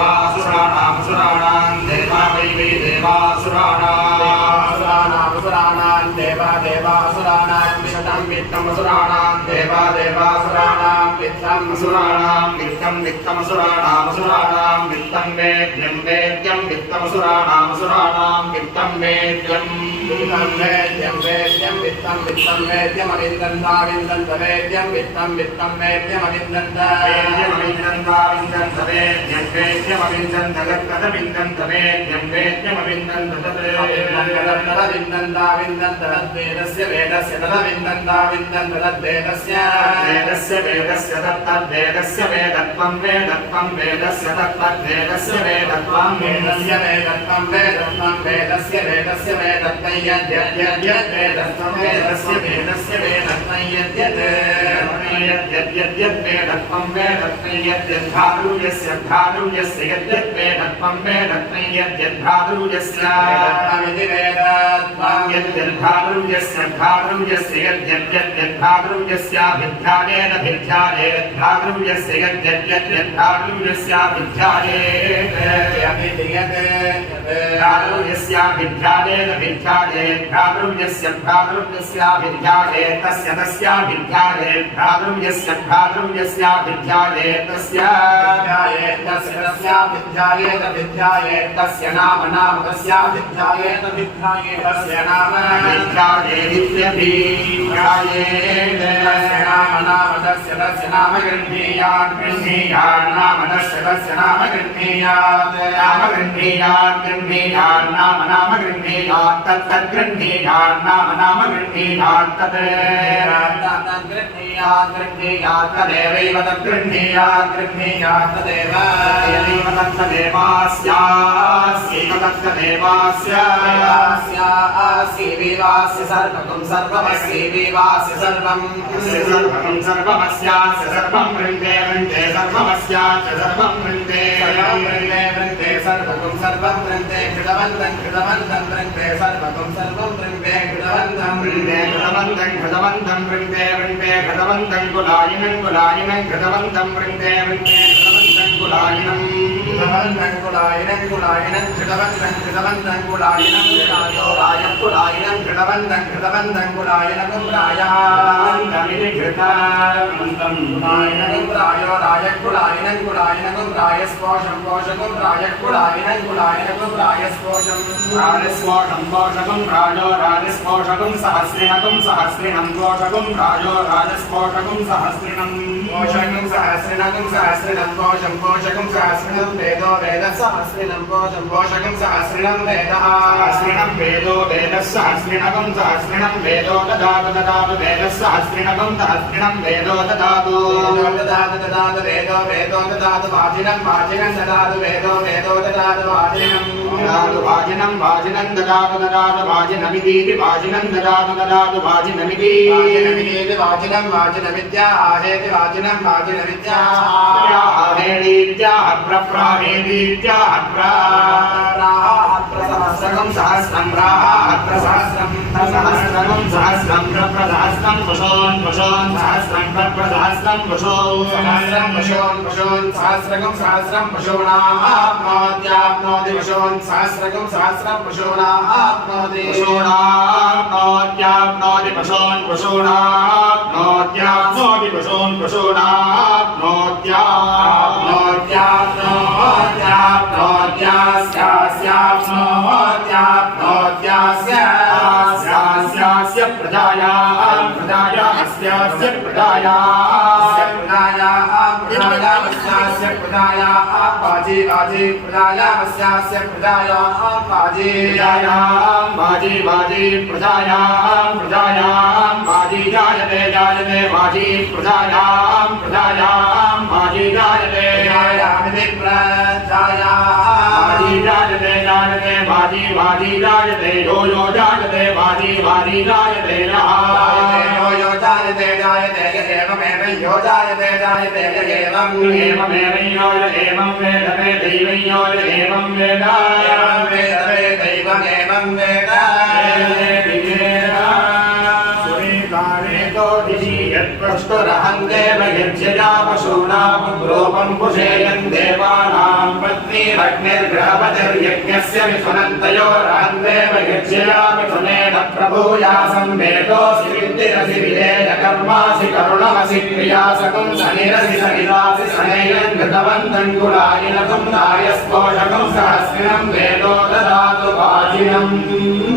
देवासुराणां देवा वै वै देवासुराणां देवासुराणां विशतं वित्तमसुराणां देवासुराणां वित्तमसुराणां वित्तमसुराणां वित्तं वेद्यं वित्तमसुराणां वित्तं वेद्यं वेद्यमविन्दन्ताविन्दन्तवेद्यं वित्तं वेद्यमविन्दन्तवेद्यं वेद्यमविन्दन्तवेद्यं वेद्यमविन्दन्तवेद्यस्य वेदस्य तदविन्दन्ताविन्दन्तवेदस्य तत्तद्वेदस्य वेदत्वं वेदस्य तत्तद्वेदस्य वेदत्वं वेदस्य वेदत्वं यद्यद्वेदत्वं वेदस्य वेदत्वं यद्यद्वेदत्वं वेदत्वं यद्यद्धातुर्यस्य यद्यद्वेदत्वं वेदत्वं यद्यद्धातुर्यस्य यद्यद्धातुर्यस्य यद्यद्धातुर्यस्याभिध्यायेन भिध्यायेद्धातुर्यस्य यद्यद्धातुर्यस्याभिध्यायेन भिध्यायेद्धातुर्यस्याभिध्याये तस्य नाम तस्याभिध्यायेत तस्य नाम तस्य नाम गृह्णीयात् नाम तस्य नाम गृह्णीयात् नाम गृह्णीयात् तत्तद्गृह्णीयात् नाम गृह्णीयात् तदेवैव तद्गृह्णीयात् तदेव यदैव तत्तदेवास्यास्यैव सर्वं सर्वमस्यैवास्य सर्वमस्यास्य सर्वं वृन्दे सर्वमस्यास्य सर्वं वृन्दे सर्वं वृन्दे कृतवन्तं वृन्दे सर्वं वृन्दे कृतवन्तं वृन्दे कृतवन्तं कुलायिनं कृतवन्तं वृन्दे कृतवन्तं कुलायिनं कृतवन्तं कुलायिनं रायः कुलायिनं कृतवन्तं कुलायिनं रायो रायः कुलायिनं रायस्पोषं रायः कुलायिनं रायस्पोषं पोषकं राजो राजस्पोषकं सहस्रिणं पोषकं राजो राजस्पोषकं सहस्रिणं पोषकं सहस्रिणं पोषकं सहस्रिणं वेदो वेदः सहस्रिणं पोषकं सहस्रिणं वेदः वेदो वेदः सहस्रिणकं सहस्रिणं वेदो ददातु वेदः सहस्रिणकं सहस्रिणं वेदो ददातु वेदो ददातु वाजिनं ददातु वेदो ददातु वाजिनं ददातु वाजिनमिति वाजिनं ददातु वाजिनमिति वाजिनमिद्या आहेति वाजिनं वाजिनमिद्या आहेदीत्याह प्रप्राहेदीत्याह प्रसहस्रं सहस्रं सहस्रं सहस्रं प्रप्रसहस्रं पशोन् सहस्रं प्रप्रसहस्रं पशोन् सहस्रं पशूनाप्नोति पशून् सहस्रं पशूनाप्नोति पशून् पशूनाप्नोति प्रजास्य बाजी प्रजायामस्यास्य प्रजायां बाजी प्रजायां बाजी जायते बाजी प्रजायां बाजी जायते बाजी जायते बाजी जायते यो जायते बाजी जायते यो जायते एवमेव यो जायते एवं एवं वेद दैवयो एवं वेद दैवमेवं वेद यत्प्रष्टुरहं देव यज्ञया पशूनां रूपं पुषेयन् देवानां पत्नी अग्निर्गृहपतिर्यज्ञस्य मिथुनन्तयोरहन्देव यज्ञयामि मिथुनेन प्रभूयासं वेदोऽसि विद्तिरसि विधेय कर्मासि करुणमसि क्रियासकं शनिरसि सनिदासि शनैरं कृतवन्तं कुलायिनकं नार्यस्पोषकं सहस्रिणं वेदो ददातु वाजिनम्